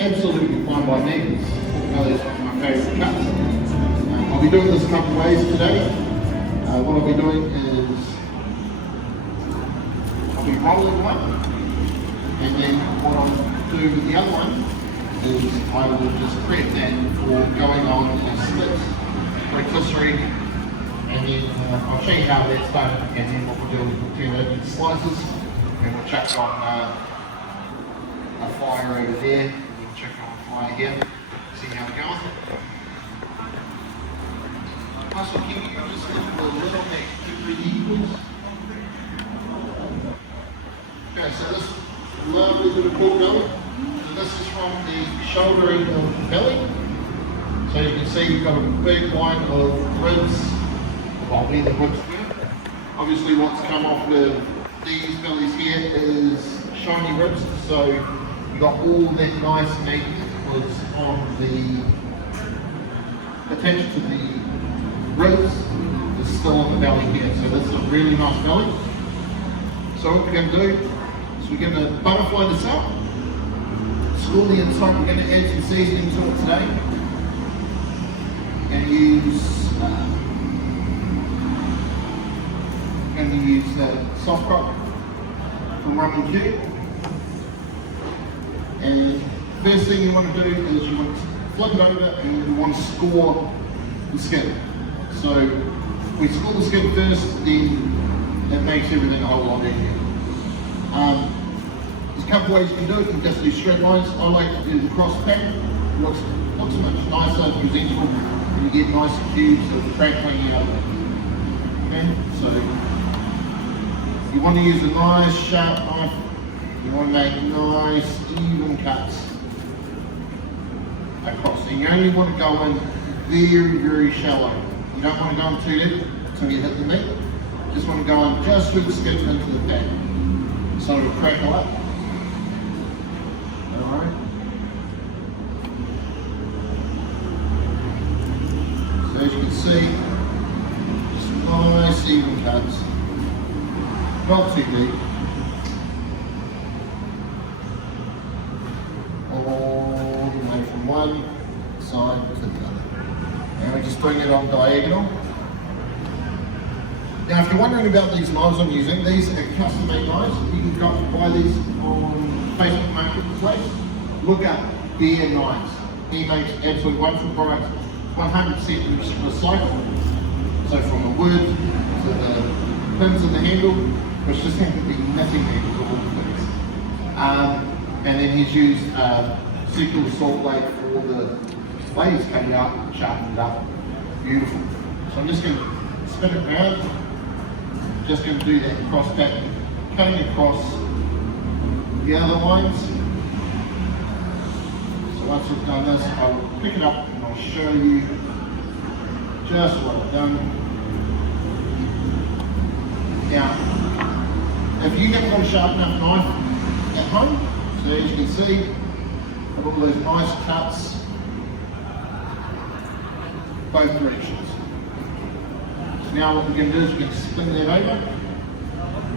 absolutely fine by me. Pork belly is one of my favourite cuts. I'll be doing this a couple of ways today. What I'll be doing is I'll be rolling one, and then what I'll do with the other one is I will just prep that for going on in a split rotisserie, and then I'll show you how that's done, and then what we'll do is we'll turn it into slices, and we'll chuck on a fire over there, and we'll chuck on a fire here, see how it goes. Russell, can you just lift a little bit to equals? Okay, so this lovely little pork belly. So this is from the shoulder end of the belly. So you can see you've got a big line of ribs, well, where the ribs were. Obviously what's come off with these bellies here is shiny ribs, so you got all that nice meat was on the attached to the ribs is still on the belly here. So this is a really nice belly. So what we're going to do is we're going to butterfly this up, score the inside. We're going to add some seasoning to it today, and use soft rock from Rum and Q. And first thing you want to do is you want to flip it over and you want to score the skin. So we score the skin first, then it makes everything a whole lot easier. There's a couple ways you can do it. You can just do straight lines. I like to do the cross pack. It looks much nicer and presentable, and you get nice cubes of crackling out of it. Okay, so you want to use a nice sharp knife. You want to make nice even cuts across. And you only want to go in very, very shallow. You don't want to go in too deep until you hit the meat. You just want to go in just through the skin into the pack, so it'll crackle up. Alright. So as you can see, just nice even cuts. Not too deep. All the way from one side to the other. And we just bring it on diagonal. Now if you're wondering about these knives I'm using, these are custom made knives. You can go buy these on Facebook Marketplace. Look up Bear Knives. He makes absolutely wonderful products, 100% recycled. So from the wood to the pins in the handle, which just happen to be knitting handles of all the things. And then he's used circular saw blade for the blades cutting out and sharpened it up. Beautiful. So I'm just going to spin it around. Just going to do that cross back, cutting across the other lines. So once we've done this, I'll pick it up and I'll show you just what I've done. Now, if you haven't got a sharp enough knife at home, so as you can see, I've got all those nice cuts both directions. Now what we're going to do is we're going to spin that over.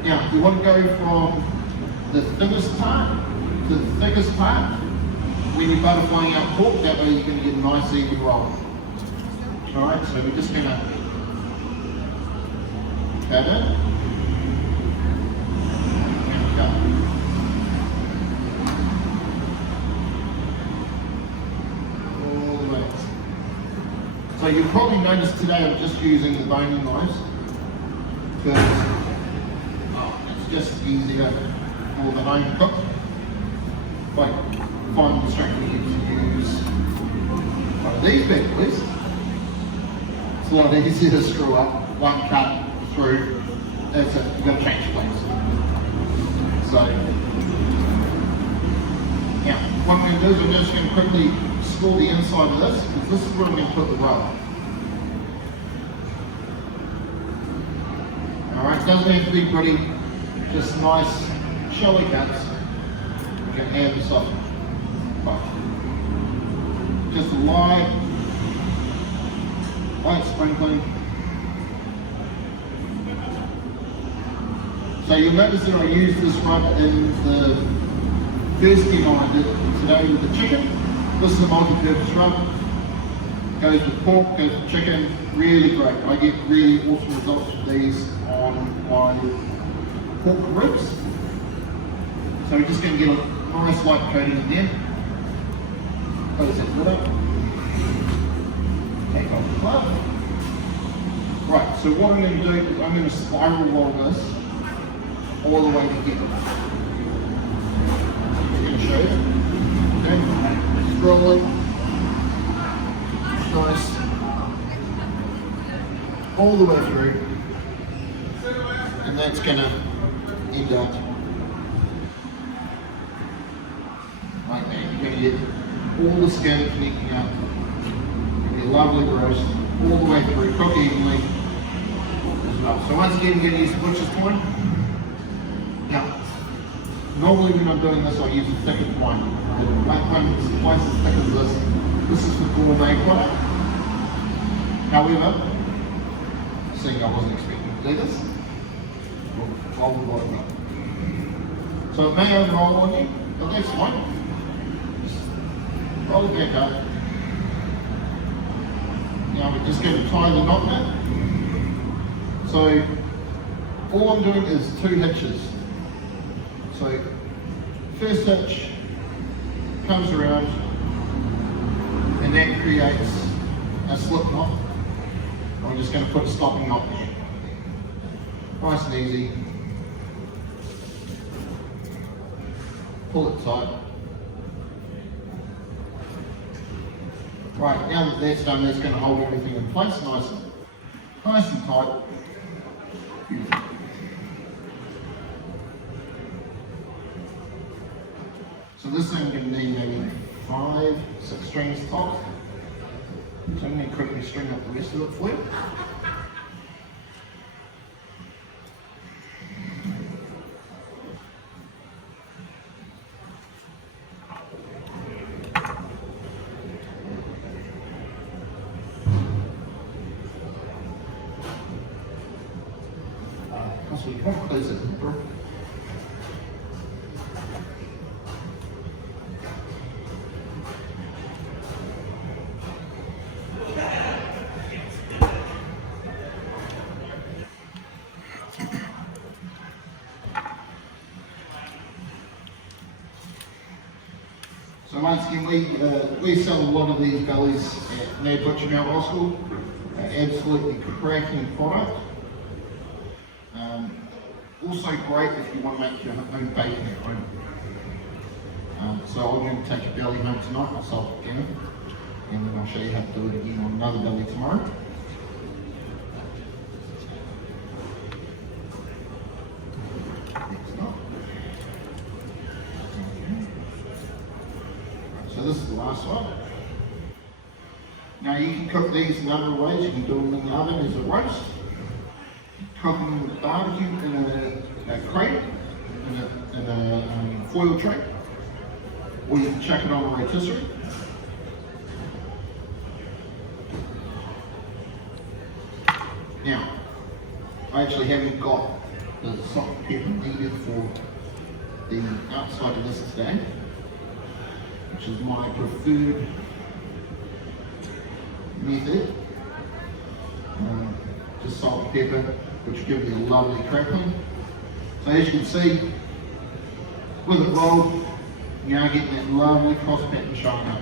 Now we want to go from the thinnest part to the thickest part when you're butterflying out pork, that way you're going to get a nice even roll. Alright, so we're just going to cut it. And cut. So you'll probably notice today I'm just using the boning knives because it's just easier for the home cook. Like find instructing you to use one of these big boys. It's a lot easier to screw up, one cut through, that's it, you've got to change place. So now what I'm going to do is I'm just going to quickly score the inside of this, because this is where I'm going to put the roll. Alright, it doesn't have to be pretty, just nice shallow cuts. You can add this up. Just a light sprinkling. So you'll notice that I use this rub in the First thing I did today with the chicken, this is a multi-purpose rub. Goes with pork, goes with chicken, really great. I get really awesome results with these on my pork ribs. So we're just going to get a nice light coating in there. Close that lid up. Take off the glove. Right, so what I'm going to do is I'm going to spiral roll this all the way together. I'm going to show you. Okay, just roll it. Nice. All the way through. And that's going to end up like that. You're going to get all the skin connecting up. You're lovely roast all the way through, cook evenly as well. So once again, you're going to use the butcher's twine. Now, normally when I'm doing this, I use a thicker twine. The black one is twice as thick as this. This is the gourmet product. However, seeing I wasn't expecting to do this, we'll roll the bottom up. So it may overroll on you, but that's fine. Just roll it back up. Now we're just going to tie the knot now. So all I'm doing is 2 hitches. So first hitch comes around and that creates a slip knot. I'm just going to put a stopping knot there. Nice and easy. Pull it tight. Right, now that that's done, that's going to hold everything in place nice and tight. Beautiful. So this thing I'm going to need maybe 5, 6 strings tops. So I'm going to quickly string up the rest of it for you. So you can't close it, bro. So once again, we sell a lot of these bellies at near Butcher Mount Hospital. Absolutely cracking product. Also great if you want to make your own bacon at home. So I'm going to take a belly home tonight, myself again, and then I'll show you how to do it again on another belly tomorrow. So this is the last one. Now you can cook these a number of ways. You can do them in the oven as a roast, cook them with barbecue in a crate, in a foil tray, or you can chuck it on a rotisserie. Now, I actually haven't got the salt and pepper needed for the outside of this today, which is my preferred method. Just salt and pepper, which will give you a lovely crackling. So as you can see, with it rolled, you are getting that lovely cross pattern showing up.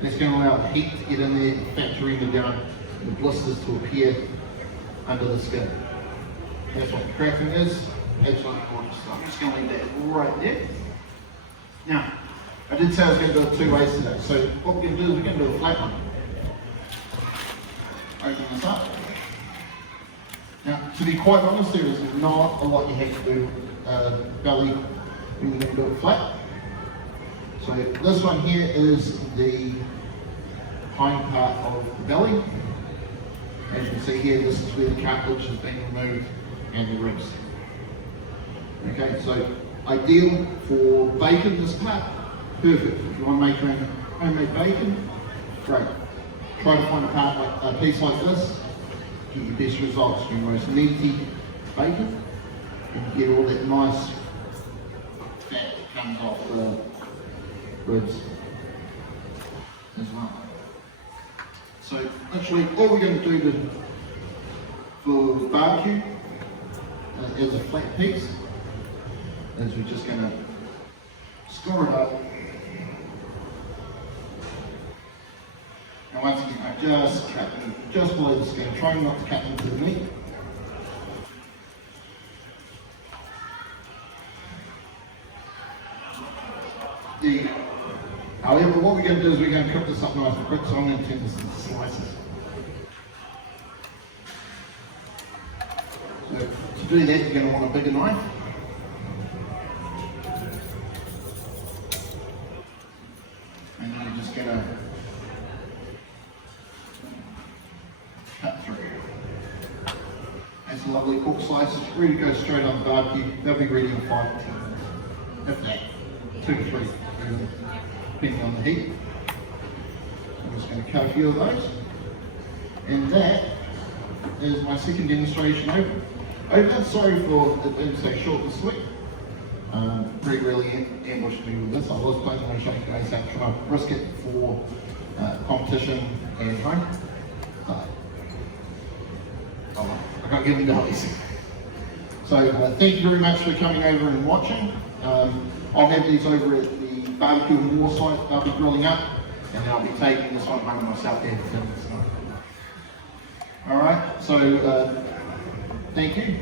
That's going to allow the heat to get in there, the fat to render down, and the blisters to appear under the skin. That's what the cracking is. Absolutely gorgeous. So I'm just going to leave that right there. Now, I did say I was going to do it 2 ways today. So what we're going to do is we're going to do a flat one. Open this up. Now, to be quite honest, there is not a lot you have to do belly when you're going to do it flat. So this one here is the hind part of the belly. As you can see here, this is where the cartilage has been removed and the ribs. Okay, so ideal for bacon, this part, perfect. If you want to make your own homemade bacon, great. Try to find a part like a piece like this, get your best results, your most meaty bacon, and you get all that nice fat that comes off ribs as well. So literally all we're going to do for barbecue is a flat piece, is we're just going to score it up. And once again, I just cut them just below the skin, trying not to cut into the meat. However, what we're going to do is we're going to cook this up nice and quick, so I'm going to turn this into slices. So to do that, you're going to want a bigger knife. And then you're just going to cut through. That's a lovely cooked slice. It's ready to go straight on the barbecue. They'll be ready in 5 to 10 minutes, if that, 2 to 3, depending on the heat. I'm just going to cut a few of those. And that is my second demonstration over. Sorry for it being so short and sweet. Greg really ambushed me with this. I was planning on showing you guys how to try brisket for competition and home. I can't give them bellies. So thank you very much for coming over and watching. I'll have these over at the barbecue and war site. They'll be grilling up, and then I'll be taking this one home myself there for dinner tonight. Alright, so thank you.